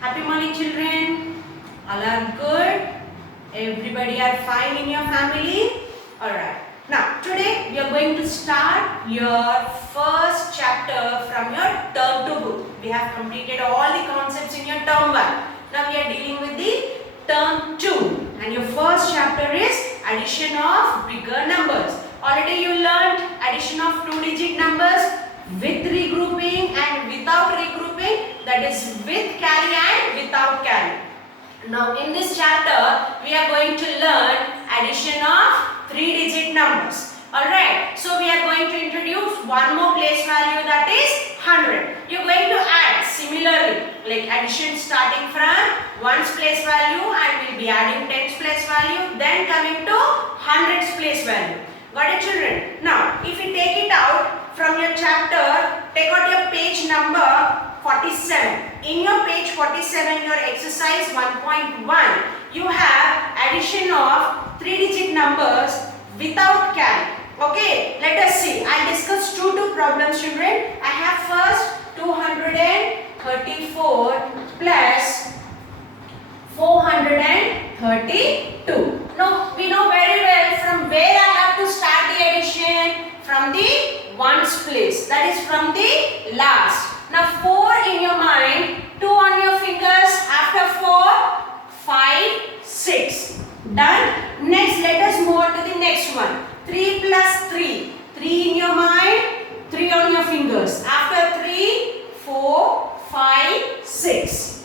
Happy morning, children. All are good. Everybody are fine in your family. All right. Now today we are going to start your first chapter from your term 2 book. We have completed all the concepts in your term 1. Now we are dealing with the term 2, and your first chapter is addition of bigger numbers. Already you learned addition of 2-digit numbers with regrouping and without regrouping, that is with carry and without carry. Now in this chapter we are going to learn addition of 3-digit numbers. Alright, so we are going to introduce one more place value, that is 100. You are going to add similarly, like addition starting from 1's place value and we will be adding 10's place value, then coming to 100's place value. Got it, children? Now if you take it out from your chapter, take out your page number 47. In your page 47, your exercise 1.1, you have addition of 3-digit numbers without carry. Okay, let us see. I discuss two problems, children. I have first 234 plus 432. Now we know very well from where I have to start the addition. From the 1's place, that is from the last. Now 4 in your mind, 2 on your fingers, after 4, 5, 6. Done. Next let us move on to the next one. 3 plus 3. 3 in your mind, 3 on your fingers. After 3, 4, 5, 6.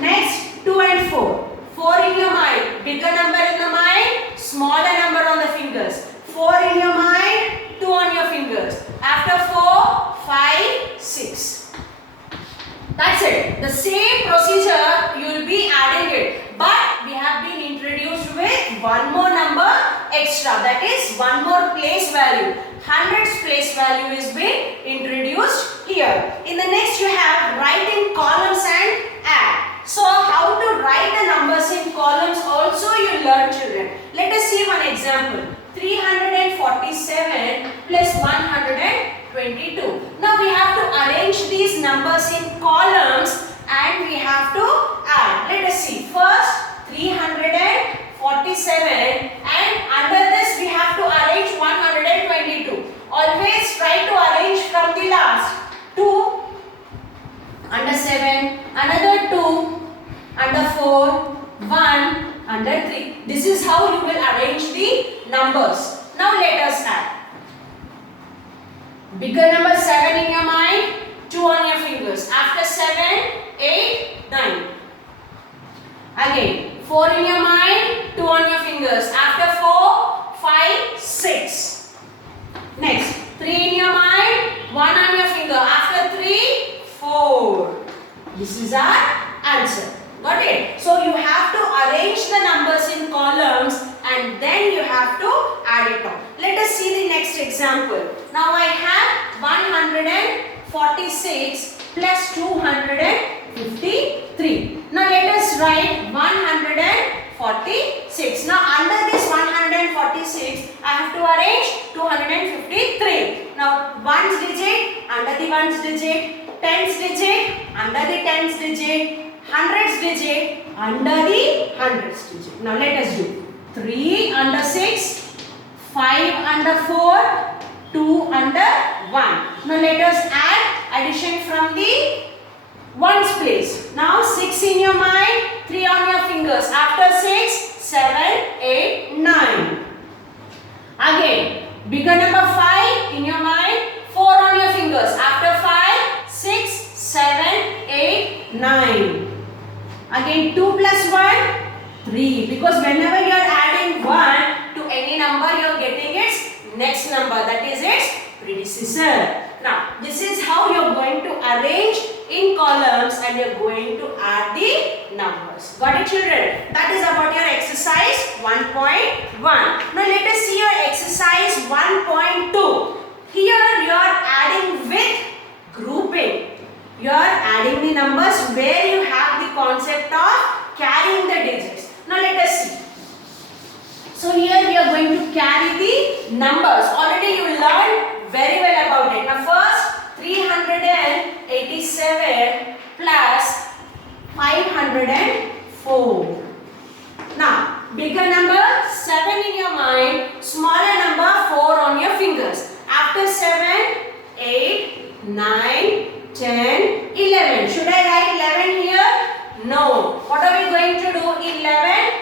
Next 2 and 4. 4 in your mind, bigger number in the mind, smaller number on the fingers. 4 in your mind, 2 on your fingers. After 4, 5, 6. That's it. The same procedure you will be adding it. But we have been introduced with one more number extra. That is one more place value. 100's place value is being introduced here. In the next you have write in columns and add. So how to write the numbers in columns also you learn, children. Let us see one example. 347 plus 122. Now we have to arrange these numbers in columns and we have to add. Let us see. First 347 and under this we have to arrange 122. Always try to arrange from the last. 2 under 7, another 2 under 4, 1 under 3. This is how you will arrange the numbers. Now let us add. Bigger number 7 in your mind, 2 on your fingers. After 7, 8, 9. Again, 4 in your mind, 2 on your fingers. After 4, 5, 6. Next, 3 in your mind, 1 on your finger. After 3, 4. This is our answer. Got it? So you have to arrange the numbers in columns and then you have to add it up. Let us see the next example. Now I have 146 plus 253. Now let us write 146. Now under this 146, I have to arrange 253. Now 1's digit under the 1's digit, 10's digit under the 10's digit, 100's digit under the 100's digit. Now let us do 3 under 6, 5 under 4, 2 under 1. Now let us add addition from the 1's place. Now 6 in your mind, 3 on your fingers. After 6, 7, 8, 9. Again, bigger number 5 in your mind, 4 on your fingers. After 5, 6, 7, 8, 9. Again 2 plus 1, 3. Because whenever you are adding 1 to any number, you are getting its next number. That is its predecessor. Now this is how you are going to arrange in columns and you are going to add the numbers. Got it, children? That is about your exercise 1.1. Now let us see your exercise 1.2. Here you are adding with grouping. You are adding the numbers where you have the concept of carrying the digits. Now let us see. So here we are going to carry the numbers. Already you learned very well about it. Now first 387 plus 5 504. Now, bigger number 7 in your mind, smaller number 4 on your fingers. After 7, 8, 9, 10, 11. Should I write 11 here? No. What are we going to do? 11.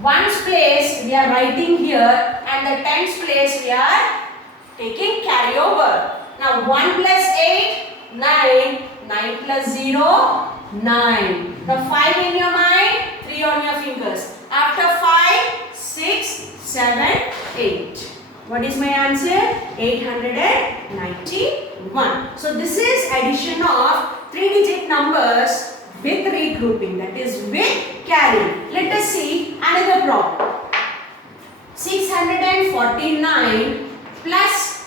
Ones place we are writing here and the tens place we are taking carryover. Now 1 plus 8, 9. 9 plus 0, 9. The 5 in your mind, 3 on your fingers. After 5, 6, 7, 8. What is my answer? 891. So this is addition of 3-digit numbers with regrouping, that is with carry. Let us see another problem. 649 plus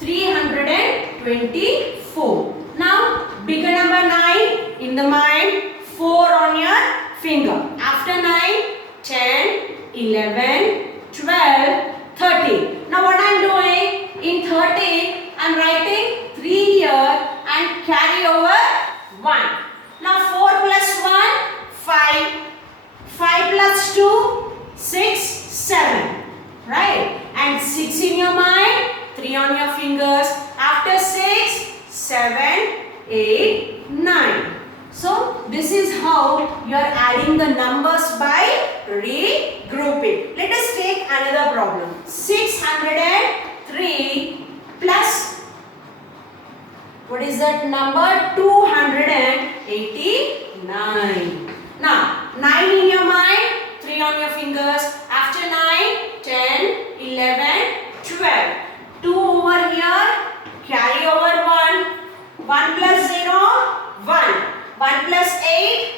324. Now, bigger number 9 in the mind, 4 on your finger. After 9, 10, 11, 12, 13. Now, what I am doing? In 13, I am writing 3 here and carry over 1. Now, 4 plus 1, 5. 5 plus 2, 6, 7. Right? And 6 in your mind, 3 on your fingers. After 6, 7, 8, 9. So this is how you are adding the numbers by regrouping. Let us take another problem. 603 plus, what is that number? 289. Now 9 in your mind, 3 on your fingers. After 9, 10, 11, 12. 2 over here, carry over 1. 1 plus 0, 1. 1 plus 8,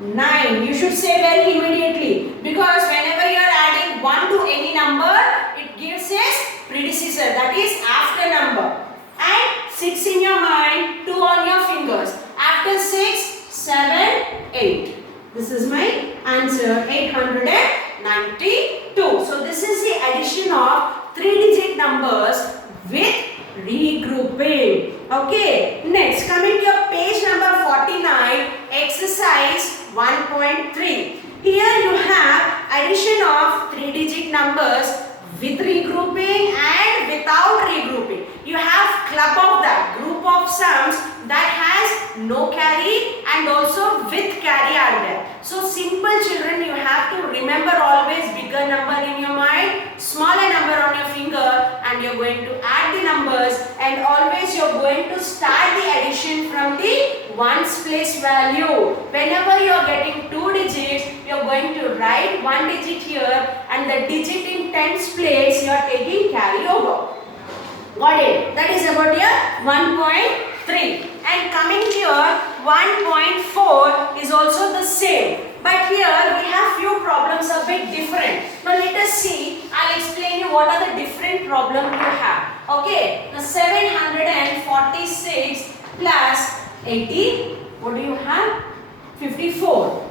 9. You should say very immediately, because whenever you are adding 1 to any number, it gives its predecessor, that is after number. And 6 in your mind, 2 on your fingers. After 6, 7, 8. This is my answer, 892. So this is the addition of 3-digit numbers with regrouping. Okay, next coming to your page number 49, exercise 1.3. Here you have addition of 3-digit numbers with regrouping and without regrouping. You have club of that, group of sums that has no carry and also with carry added. So simple children, you have to remember always bigger number in your mind, smaller number on your finger, and you're going to add the numbers, and always you're going to start the addition from the ones place value. Whenever you're getting 2 digits, you're going to write 1 digit here and the digit in tens place you're taking carry over. Got it? That is about your 1.3. And coming to your 1.4 is also the same. But here we have few problems a bit different. Now let us see. I'll explain you what are the different problems you have. Okay. Now 746 plus 80. What do you have? 54.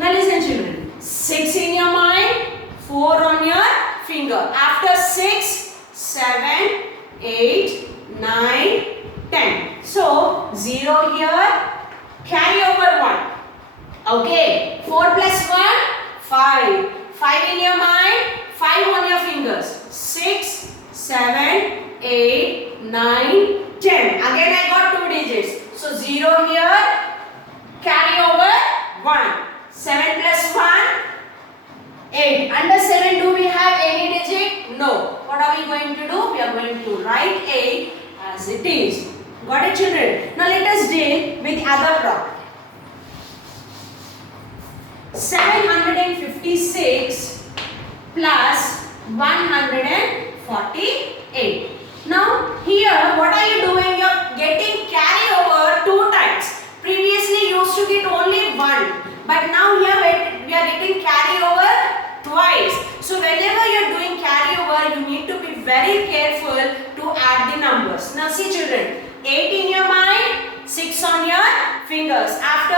Now listen children. 6 in your mind. 4 on your finger. After 6, 7, 8, 9, 10. So 0 here. Carry over 1. Okay. 4 plus 1, 5. 5 in your mind, 5 on your fingers. 6, 7, 8, 9, 10. Again I got 2 digits. So 0 here. Carry over 1. 7 plus 1, 8. Under 7 do we have any digit? No. What are we going to do? We are going to write 8 as it is. Got it children? Now let us deal with other problem. 756 plus 148. Now here what are you doing? You are getting carry over 2 times. Previously you used to get only 1. But now here we are getting carry over twice. So whenever you are doing carry over, you need to be very careful to add the numbers. Now see children, 8 in your mind, 6 on your fingers. After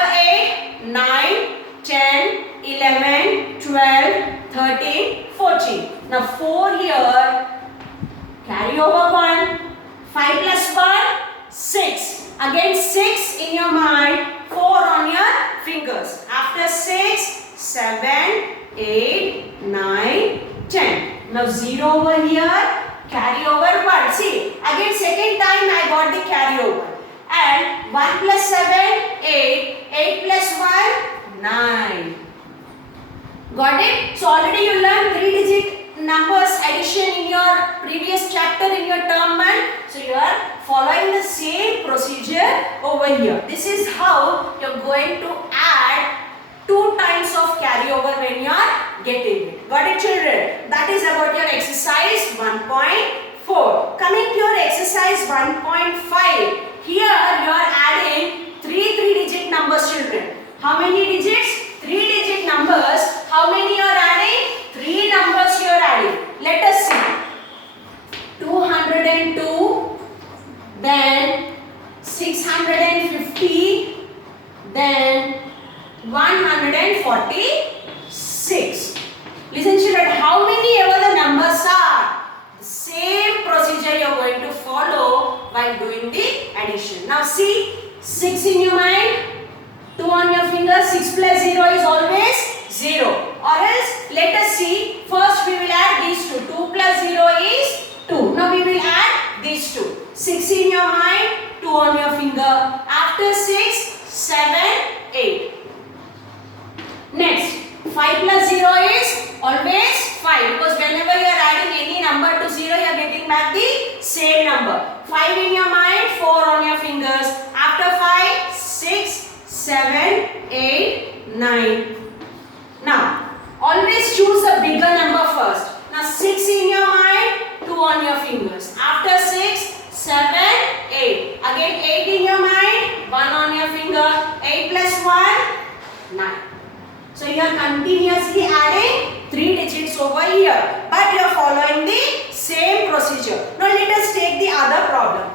8, 9, 10, 11, 12, 13, 14. Now 4 here, carry over 1. 5 plus 1, 6. Again 6 in your mind, 4 on your fingers. After 6, 7, 8, 9, 10. Now 0 over here, carry over 1. See, again second time I got the carry over. And 1 plus 7, 8. 8 plus 1, 9. Got it? So already you learned 3-digit numbers addition in your previous chapter in your term 1. So you are following the same procedure over here. This is how you are going to add 2 times of carryover when you are getting it. Got it, children? That is about your exercise 1.4. Coming to your exercise 1.5. Here you are adding 3 3-digit numbers, children. How many digits? 3-digit numbers. How many you are adding? 3 numbers you are adding. Let us see. 202, then 650, then 146. Listen, children, how many ever the numbers are, the same procedure you are going to follow while doing the addition. Now see, 6 in your mind, 2 on your finger. 6 plus 0 is always 0. Or else, let us see, first we will add these two. 2 plus 0 is 2. Now we will add these two. 6 in your mind, 2 on your finger. After 6, 7, 8. Next, 5 plus 0 is always 5. Because whenever you are adding any number to 0, you are getting back the same number. 5 in your mind, 4 on your fingers. After 5, 6, 7, 8, 9. Now, always choose a bigger number first. Now, 6 in your mind, 2 on your fingers. After 6, 7, 8. Again, 8 in your mind, 1 on your finger. 8 plus 1, 9. So, you are continuously adding 3 digits over here. But you are following the same procedure. Now, let us take the other problem.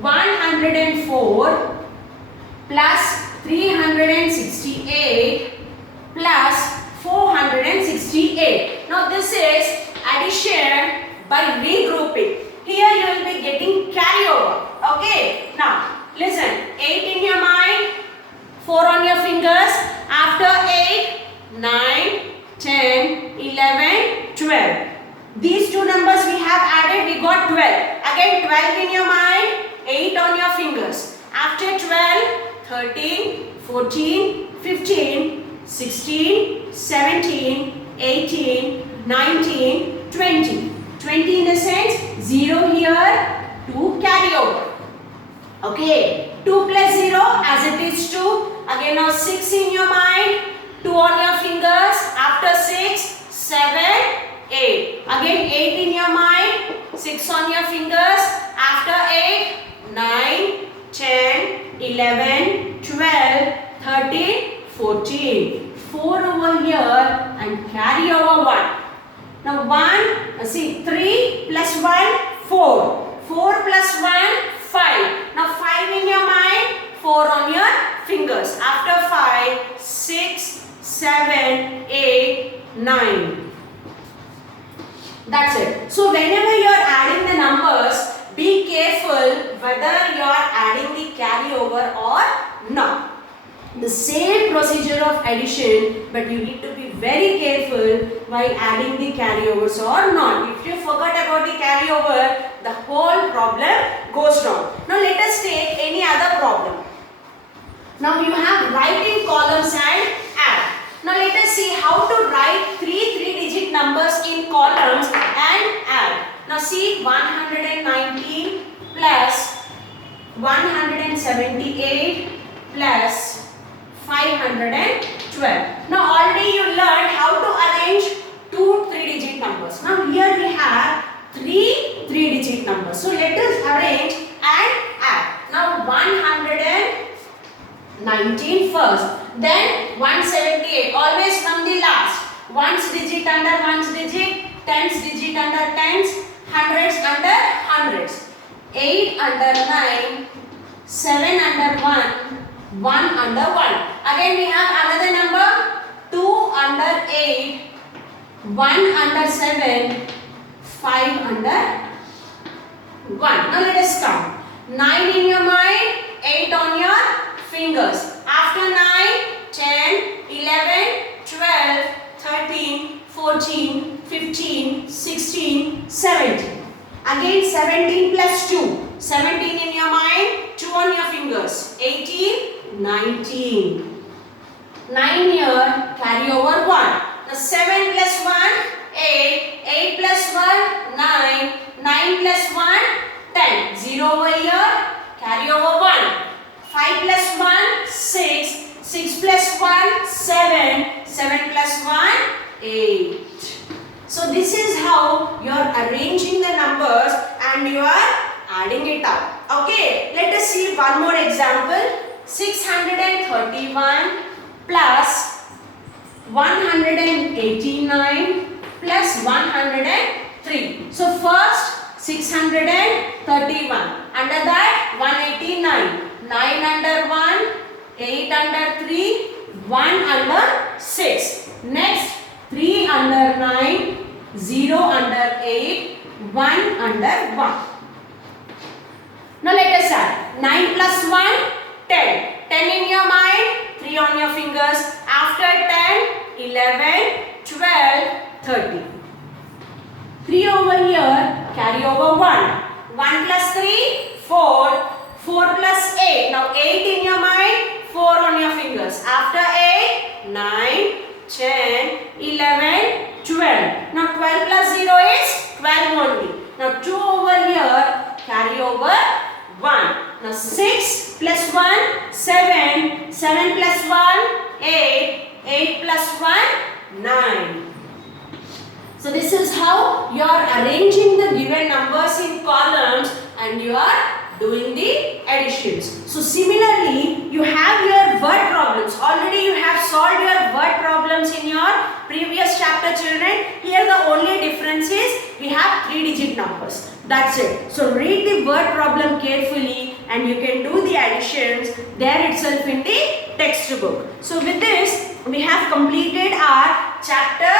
104 plus 368 plus 468. Now this is addition by regrouping. Here you will be getting carryover. Okay. Now listen. 8 in your mind, 4 on your fingers. After 8, 9, 10, 11, 12. These two numbers we have added, we got 12. Again 12 in your mind, 8 on your fingers. After 12, 13, 14, 15, 16, 17, 18, 19, 20. 20 in the sense 0 here, 2 carry over. Okay, 2 plus 0 as it is 2. Again now 6 in your mind, 2 on your fingers. After 6, 7, 8. Again 8 in your mind, 6 on your fingers. After 8, 9, 10, 11, 12, 13, 14. 4 over here and carry over 1. Now 1, see 3 plus 1, 4. 4 plus 1, 5. Now 5 in your mind, 4 on your fingers. After 5, 6, 7, 8, 9. That's it. So whenever you are adding the numbers, be careful whether you are adding the carryover or not. The same procedure of addition, but you need to be very careful while adding the carryovers or not. If you forgot about the carryover, the whole problem goes wrong. Now let us take any other problem. Now you have write in columns and add. Now let us see how to write 3 3-digit numbers in columns and add. Now see 119 plus 178 plus 512. Now already you learned how to arrange 2 3-digit numbers. Now here we have 3 3-digit numbers. So let us arrange and add. Now 119 first, then 178, always from the last. Ones digit under ones digit, tens digit under tens, hundreds under hundreds. 8 under 9, 7 under 1, 1 under 1. Again we have another number, 2 under 8, 1 under 7, 5 under 1. Now let us count. 9 in your mind, 8 on your fingers. After 9, 10, 11, 12, 13, 14, 15, 16, 17. Again 17 plus 2. 17 in your mind, 2 on your fingers. 18, 19. 9 here, carry over 1. Now 7 plus 1, 8. 8 plus 1, 9. 9 plus 1, 10. 0 over here, carry over 1. 5 plus 1, 6. 6 plus 1, 7. 7 plus 1, 8. So this is how you are arranging the numbers and you are adding it up. Okay, let us see one more example. 631 plus 189 plus 103. So first 631. Under that 189. 9 under 1, 8 under 3, 1 under 6. Next 3 under 9, 0 under 8, 1 under 1. Now let us add. 9 plus 1, 10. 10 in your mind, 3 on your fingers. After 10, 11, 12, 13. 3 over here, carry over 1. 1 plus 3, 4. 4 plus 8. Now 8 in your mind, 4 on your fingers. After 8, 9, 10, 11, 12. Now 12 plus 0 is 12 only. Now 2 over here, carry over 1. Now 6 plus 1, 7. 7 plus 1, 8. 8 plus 1, 9. So this is how you are arranging the given numbers in columns and you are doing the additions. So similarly, you have your word problems. Already you have solved your word problems in your previous chapter, children. Here the only difference is we have 3-digit numbers. That's it. So read the word problem carefully and you can do the additions there itself in the textbook. So with this, we have completed our chapter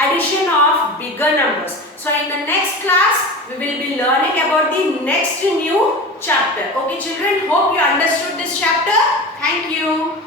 addition of bigger numbers. So in the next class, we will be learning about the next new chapter. Okay children, hope you understood this chapter. Thank you.